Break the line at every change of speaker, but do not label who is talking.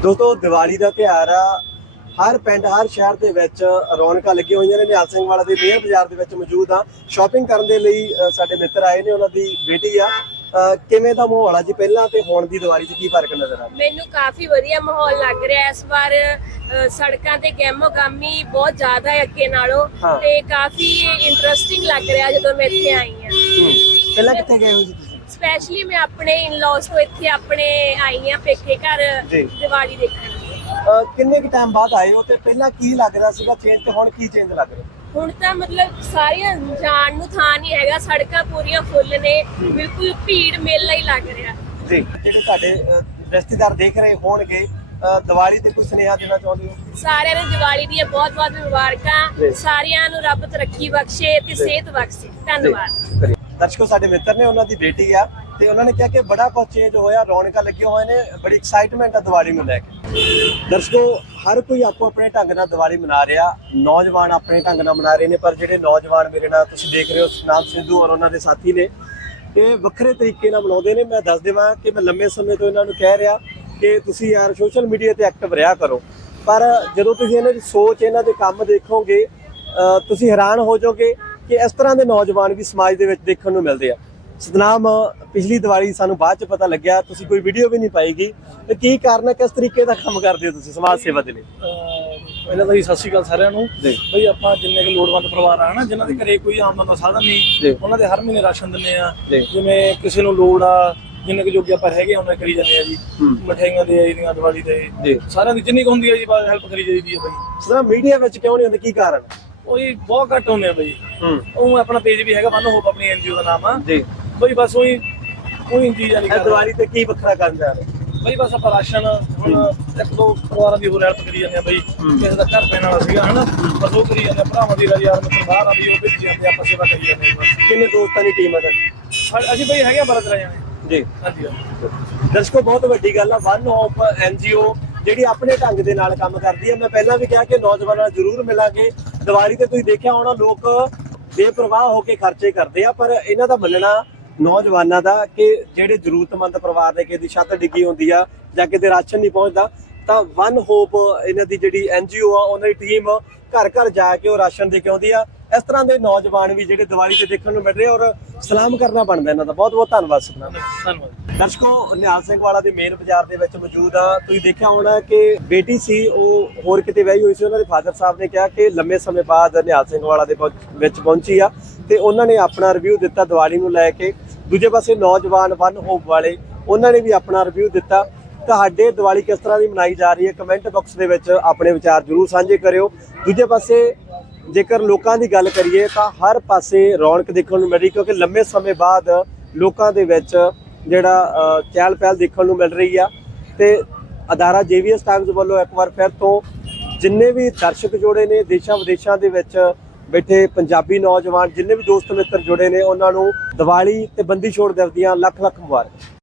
ਦੋਸਤੋ ਦੀਵਾਲੀ ਦਾ ਤਿਉਹਾਰ ਆ। ਹਰ ਪਿੰਡ ਹਰ ਸ਼ਹਿਰ ਦੇ ਵਿੱਚ ਰੌਣਕਾਂ ਲੱਗੀਆਂ ਹੋਈਆਂ ਨੇ। ਨਿਹਾਲ ਸਿੰਘ ਵਾਲਾ ਦੇ ਮੇਨ ਬਾਜ਼ਾਰ ਦੇ ਵਿੱਚ ਮੌਜੂਦ ਆ। ਸ਼ਾਪਿੰਗ ਕਰਨ ਦੇ ਲਈ ਸਾਡੇ ਮਿੱਤਰ ਆਏ ਨੇ, ਉਹਨਾਂ ਦੀ ਬੇਟੀ ਆ। ਕਿਵੇਂ ਦਾ ਮਾਹੌਲ ਆ ਜੀ ਪਹਿਲਾਂ ਤੇ ਹੁਣ ਦੀ ਦੀਵਾਲੀ 'ਚ ਕੀ ਫਰਕ ਨਜ਼ਰ ਆ?
ਮੈਨੂੰ ਕਾਫੀ ਵਧੀਆ ਮਾਹੌਲ ਲੱਗ ਰਿਹਾ ਇਸ ਵਾਰ। ਸੜਕਾਂ ਤੇ ਗਹਿਮੋ-ਗਹਿਮੀ ਬਹੁਤ ਜ਼ਿਆਦਾ ਹੈ ਅੱਗੇ ਨਾਲੋਂ, ਤੇ ਕਾਫੀ ਇੰਟਰਸਟਿੰਗ ਲੱਗ ਰਿਹਾ ਜਦੋਂ ਮੈਂ ਇੱਥੇ ਆਈ ਹਾਂ।
ਪਹਿਲਾਂ ਕਿੱਥੇ ਗਏ ਹੋ ਜੀ ਤੁਸੀਂ?
ਸਪੈਸ਼ਲੀ ਮੈਂ ਆਪਣੇ ਇਨ-ਲॉज ਤੋਂ ਇੱਥੇ ਆਪਣੇ ਆਈ ਹਾਂ ਪੇਕੇ ਘਰ ਦੀਵਾਲੀ ਦੇਖਣ।
ਕਿੰਨੇ ਕੁ ਟਾਈਮ ਬਾਅਦ ਆਏ ਹੋ ਤੇ ਪਹਿਲਾਂ ਕੀ ਲੱਗ ਰਿਹਾ ਸੀਗਾ ਚੇਂਜ ਤੇ ਹੁਣ ਕੀ ਚੇਂਜ ਲੱਗ ਰਿਹਾ?
ਹੁਣ ਤਾਂ ਮਤਲਬ ਸਾਰੀਆਂ ਜਾਣ ਨੂੰ ਥਾਂ ਨਹੀਂ ਹੈਗਾ, ਸੜਕਾਂ ਪੂਰੀਆਂ ਫੁੱਲ ਨੇ, ਬਿਲਕੁਲ ਭੀੜ ਮੇਲਾ ਹੀ ਲੱਗ ਰਿਹਾ
ਜੀ। ਜਿਹੜੇ ਤੁਹਾਡੇ ਰਿਸ਼ਤੇਦਾਰ ਦੇਖ ਰਹੇ ਹੋਣਗੇ, ਦੀਵਾਲੀ ਤੇ ਕੋਈ ਸੁਨੇਹਾ ਦੇਣਾ ਚਾਹੁੰਦੇ ਹੋ?
ਸਾਰਿਆਂ ਨੂੰ ਦੀਵਾਲੀ ਦੀਆਂ ਬਹੁਤ-ਬਹੁਤ ਮੁਬਾਰਕਾਂ। ਸਾਰਿਆਂ ਨੂੰ ਰੱਬ ਤਰੱਕੀ ਬਖਸ਼ੇ ਤੇ ਸਿਹਤ ਬਖਸ਼ੇ। ਧੰਨਵਾਦ।
ਦਰਸ਼ਕੋ, ਸਾਡੇ ਮਿੱਤਰ ਨੇ, ਉਹਨਾਂ ਦੀ ਬੇਟੀ ਆ ਤੇ ਉਹਨਾਂ ਨੇ ਕਿਹਾ ਕਿ ਬੜਾ ਕੁਝ ਚੇਂਜ ਹੋਇਆ, ਰੌਣਕਾਂ ਲੱਗੀਆਂ ਹੋਏ ਨੇ, ਬੜੀ ਐਕਸਾਈਟਮੈਂਟ ਆ ਦੀਵਾਲੀ ਨੂੰ ਲੈ ਕੇ। ਦਰਸ਼ਕੋ, ਹਰ ਕੋਈ ਆਪੋ ਆਪਣੇ ਢੰਗ ਨਾਲ ਦੀਵਾਲੀ ਮਨਾ ਰਿਹਾ। ਨੌਜਵਾਨ ਆਪਣੇ ਢੰਗ ਨਾਲ ਮਨਾ ਰਹੇ ਨੇ, ਪਰ ਜਿਹੜੇ ਨੌਜਵਾਨ ਮੇਰੇ ਨਾਲ ਤੁਸੀਂ ਦੇਖ ਰਹੇ ਹੋ, ਸਤਨਾਮ ਸਿੱਧੂ ਔਰ ਉਹਨਾਂ ਦੇ ਸਾਥੀ ਨੇ, ਇਹ ਵੱਖਰੇ ਤਰੀਕੇ ਨਾਲ ਮਨਾਉਂਦੇ ਨੇ। ਮੈਂ ਦੱਸ ਦੇਵਾਂ ਕਿ ਮੈਂ ਲੰਮੇ ਸਮੇਂ ਤੋਂ ਇਹਨਾਂ ਨੂੰ ਕਹਿ ਰਿਹਾ ਕਿ ਤੁਸੀਂ ਯਾਰ ਸੋਸ਼ਲ ਮੀਡੀਆ ਤੇ ਐਕਟਿਵ ਰਿਹਾ ਕਰੋ, ਪਰ ਜਦੋਂ ਤੁਸੀਂ ਇਹਨਾਂ ਦੀ ਸੋਚ, ਇਹਨਾਂ ਦੇ ਕੰਮ ਦੇਖੋਗੇ, ਤੁਸੀਂ ਹੈਰਾਨ ਹੋ ਜਾਓਗੇ ਕਿ ਇਸ ਤਰ੍ਹਾਂ ਦੇ ਨੌਜਵਾਨ ਵੀ ਸਮਾਜ ਦੇ ਵਿੱਚ ਦੇਖਣ ਨੂੰ ਮਿਲਦੇ ਆ। ਸਤਨਾਮ, ਪਿਛਲੀ ਦੀਵਾਲੀ ਸਾਨੂੰ ਬਾਅਦ ਚ ਪਤਾ ਲੱਗਿਆ ਤੁਸੀਂ ਕੋਈ ਵੀਡੀਓ ਵੀ ਨਹੀਂ ਪਾਈਗੀ, ਤੇ ਕੀ ਕਾਰਨ ਹੈ? ਕਿਸ ਤਰੀਕੇ ਦਾ ਕੰਮ ਕਰਦੇ ਹੋ ਤੁਸੀਂ ਸਮਾਜ ਸੇਵਾ ਦੇ ਲਈ?
ਪਹਿਲਾਂ ਤਾਂ ਜੀ ਸਤਿ ਸ਼੍ਰੀ ਅਕਾਲ ਸਾਰਿਆਂ ਨੂੰ। ਬਈ ਆਪਾਂ ਜਿੰਨੇ ਕੁ ਲੋੜਵੰਦ ਪਰਿਵਾਰ ਆ ਨਾ, ਜਿਨ੍ਹਾਂ ਦੇ ਘਰੇ ਕੋਈ ਆਮਦਨ ਦਾ ਸਾਧਨ ਨਹੀਂ, ਉਹਨਾਂ ਦੇ ਹਰ ਮਹੀਨੇ ਰਾਸ਼ਨ ਦਿੰਦੇ ਆ। ਜਿਵੇਂ ਕਿਸੇ ਨੂੰ ਲੋੜ ਆ, ਜਿੰਨੇ ਕੁ ਜੋਗੇ ਆਪਾਂ ਹੈਗੇ ਉਹਨਾਂ ਕਰੀ ਜਾਂਦੇ ਆ ਜੀ। ਮਠਿਆਈਆਂ ਦੇ ਆਈਆਂ ਦੀਵਾਲੀ ਤੇ ਸਾਰਿਆਂ ਦੀ ਜਿੰਨੀ ਕੁ ਹੁੰਦੀ ਆ ਜੀ, ਬਸ ਹੈਲਪ ਕਰੀ ਜਾਈਦੀ ਆ ਬਈ।
ਸਤਨਾਮ, ਮੀਡੀਆ ਵਿੱਚ ਕਿਉਂ ਨਹੀਂ ਹੁੰਦੇ, ਕੀ ਕਾਰਨ?
ਉਹ ਜੀ ਬਹੁਤ ਘੱਟ ਹੁੰਦੇ ਆ ਬਈ। ਉਹ ਆਪਣਾ ਪੇਜ ਵੀ ਹੈਗਾ, ਵਨ ਹੋਪ ਆਪਣੀ NGO ਦਾ ਨਾਮ ਆ ਜੀ ਬਈ। ਬਸ ਉਹੀ ਚੀਜ਼ਾਂ ਨਹੀਂ
ਦੀਵਾਲੀ ਤੇ ਕੀ ਵੱਖਰਾ ਕਰਨ ਜਾ ਰਹੇ
ਬਈ? ਬਸ ਆਪਾਂ ਰਾਸ਼ਨ, ਹੁਣ ਇੱਕ ਦੋ ਪਰਿਵਾਰਾਂ ਦੀ ਹੋਰ ਹੈਲਪ ਕਰੀ ਜਾਂਦੇ ਆ ਬਈ। ਕਿਸੇ ਦਾ ਘਰ ਪੈਣ ਵਾਲਾ ਸੀਗਾ ਹਨਾ, ਬਸ ਉਹ ਕਰੀ ਜਾਂਦੇ ਆ। ਭਰਾਵਾਂ ਦੀ ਯਾਰ ਮਿੱਤਰ ਬਾਹਰ ਆ ਬਈ, ਉਹ ਭੇਜੀ ਜਾਂਦੇ, ਆਪਾਂ ਸੇਵਾ ਕਰੀ ਜਾਂਦੇ ਆ ਬਸ।
ਕਿੰਨੇ ਦੋਸਤਾਂ ਦੀ ਟੀਮ ਹੈ ਤੁਹਾਡੀ?
ਅਸੀਂ ਬਈ ਹੈਗੇ 12-13 ਜਾਣੇ
ਜੀ।
ਹਾਂਜੀ।
ਦਰਸ਼ਕੋ, ਬਹੁਤ ਵੱਡੀ ਗੱਲ ਆ। ਵਨ ਹੋਪ NGO ਜਿਹੜੀ ਆਪਣੇ ਢੰਗ ਦੇ ਨਾਲ ਕੰਮ ਕਰਦੀ ਹੈ। ਮੈਂ ਪਹਿਲਾਂ ਵੀ ਕਿਹਾ ਕਿ ਨੌਜਵਾਨਾਂ ਨਾਲ ਜ਼ਰੂਰ ਮਿਲਾਂਗੇ। ਦੀਵਾਲੀ ਤੇ ਤੁਸੀਂ ਦੇਖਿਆ ਹੋਣਾ, ਲੋਕ ਬੇਪਰਵਾਹ ਹੋ ਕੇ ਖਰਚੇ ਕਰਦੇ ਆ, ਪਰ ਇਹਨਾਂ ਦਾ ਮੰਨਣਾ ਨੌਜਵਾਨਾਂ ਦਾ ਕਿ ਜਿਹੜੇ ਜ਼ਰੂਰਤਮੰਦ ਪਰਿਵਾਰ ਦੇ ਕਿਸੇ ਦੀ ਛੱਤ ਡਿੱਗੀ ਹੁੰਦੀ ਆ ਜਾਂ ਕਿਤੇ ਰਾਸ਼ਨ ਨਹੀਂ ਪਹੁੰਚਦਾ, ਤਾਂ ਵਨ ਹੋਪ ਇਹਨਾਂ ਦੀ ਜਿਹੜੀ NGO ਆ, ਉਹਨਾਂ ਦੀ ਟੀਮ ਘਰ ਘਰ ਜਾ ਕੇ ਉਹ ਰਾਸ਼ਨ ਦੇ ਕੇ ਆਉਂਦੀ ਆ। ਇਸ ਤਰ੍ਹਾਂ ਦੇ ਨੌਜਵਾਨ ਵੀ ਜਿਹੜੇ ਦੀਵਾਲੀ ਤੇ ਦੇਖਣ ਨੂੰ ਮਿਲ ਰਹੇ, ਔਰ ਸਲਾਮ ਕਰਨਾ ਬਣਦਾ ਇਹਨਾਂ ਦਾ। ਬਹੁਤ ਬਹੁਤ ਧੰਨਵਾਦ ਸਤਨਾਮ।
ਧੰਨਵਾਦ।
ਦਰਸ਼ਕੋ, ਨਿਹਾਲ ਸਿੰਘ ਵਾਲਾ ਦੇ ਮੇਨ ਬਾਜ਼ਾਰ ਦੇ ਵਿੱਚ ਮੌਜੂਦ ਆ। ਤੁਸੀਂ ਦੇਖਿਆ ਹੋਣਾ ਕਿ ਬੇਟੀ ਸੀ, ਉਹ ਹੋਰ ਕਿਤੇ ਵਿਆਹੀ ਹੋਈ ਸੀ। ਉਹਨਾਂ ਦੇ ਫਾਦਰ ਸਾਹਿਬ ਨੇ ਕਿਹਾ ਕਿ ਲੰਮੇ ਸਮੇਂ ਬਾਅਦ ਨਿਹਾਲ ਸਿੰਘ ਵਾਲਾ ਦੇ ਵਿੱਚ ਪਹੁੰਚੀ ਆ, ਤੇ ਉਹਨਾਂ ਨੇ ਆਪਣਾ ਰਿਵਿਊ ਦਿੱਤਾ ਦੀਵਾਲੀ ਨੂੰ ਲੈ ਕੇ। ਦੂਜੇ ਪਾਸੇ ਨੌਜਵਾਨ ਵਨ ਹੋਪ ਵਾਲੇ, ਉਹਨਾਂ ਨੇ ਵੀ ਆਪਣਾ ਰਿਵਿਊ ਦਿੱਤਾ। ਤੁਹਾਡੇ ਦੀਵਾਲੀ ਕਿਸ ਤਰ੍ਹਾਂ ਦੀ ਮਨਾਈ ਜਾ ਰਹੀ ਹੈ? ਕਮੈਂਟ ਬਾਕਸ ਦੇ ਵਿੱਚ ਆਪਣੇ ਵਿਚਾਰ ਜ਼ਰੂਰ ਸਾਂਝੇ ਕਰਿਓ। ਦੂਜੇ ਪਾਸੇ ਜੇਕਰ ਲੋਕਾਂ ਦੀ ਗੱਲ ਕਰੀਏ ਤਾਂ ਹਰ ਪਾਸੇ ਰੌਣਕ ਦੇਖਣ ਨੂੰ ਮਿਲ ਰਹੀ, ਕਿਉਂਕਿ ਲੰਮੇ ਸਮੇਂ ਬਾਅਦ ਲੋਕਾਂ ਦੇ ਵਿੱਚ ਜਿਹੜਾ ਚਹਿਲ ਪਹਿਲ ਦੇਖਣ ਨੂੰ ਮਿਲ ਰਹੀ ਆ। ਤੇ ਅਦਾਰਾ JVS ਟਾਈਮਜ਼ ਵੱਲੋਂ ਇੱਕ ਵਾਰ ਫਿਰ ਤੋਂ ਜਿੰਨੇ ਵੀ ਦਰਸ਼ਕ ਜੁੜੇ ਨੇ, ਦੇਸ਼ਾਂ ਵਿਦੇਸ਼ਾਂ ਦੇ ਵਿੱਚ ਬੈਠੇ ਪੰਜਾਬੀ ਨੌਜਵਾਨ, ਜਿੰਨੇ ਵੀ ਦੋਸਤ ਮਿੱਤਰ ਜੁੜੇ ਨੇ, ਉਹਨਾਂ ਨੂੰ ਦੀਵਾਲੀ ਤੇ ਬੰਦੀ ਛੋੜ ਦਿਵਸ ਦੀਆਂ ਲੱਖ ਲੱਖ ਮੁਬਾਰਕਾਂ।